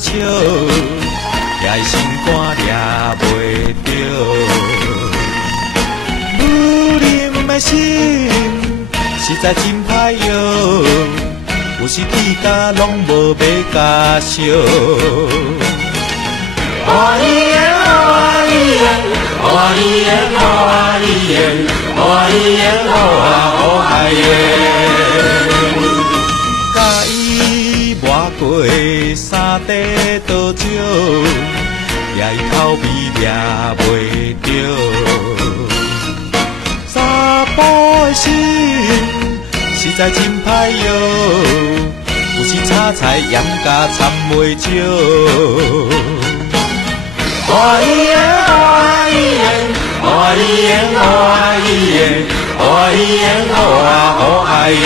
笑，也心肝抓袂着。女人的心实在真歹药，有时起价拢无要加烧。花伊耶，花伊耶，花伊耶，花伊耶，花伊耶，花海耶。甲伊抹过三地多少，也伊口味掠袂着。查甫的心实在真歹药，有时炒菜盐加掺袂少。花伊耶，花伊耶，花伊耶，花伊耶，花伊耶，花海耶。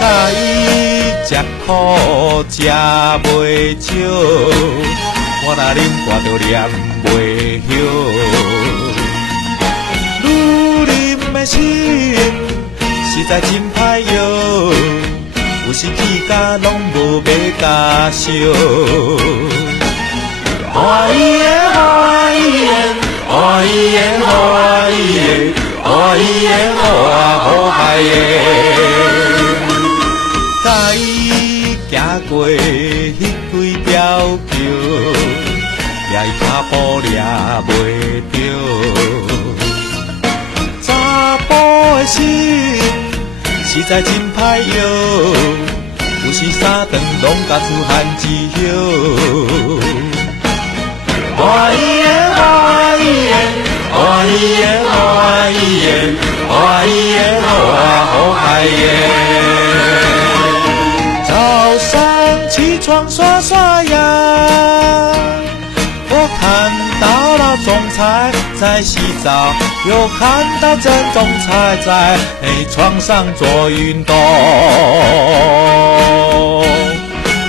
甲伊吃苦吃袂少，我若啉寡就念袂休。女人的心实在真歹药，有时起价拢无要加烧。花伊耶，花伊耶，花伊耶，花伊耶，花伊耶，花海耶。甲伊行过迄几条桥，也伊脚步掠袂着。查甫的心实在真歹药，有时三顿拢甲出汗一宿。花伊耶，花伊耶，花伊耶，花伊耶，花伊耶，花海耶。早上起床刷刷牙，我看到了总裁在洗澡，又看到郑总裁在床上做运动。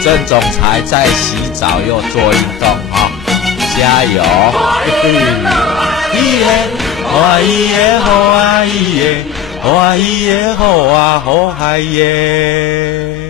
郑总裁在洗澡又做运动哈。加油！花伊耶，花伊耶，花伊耶，花伊耶，好啊，好海耶。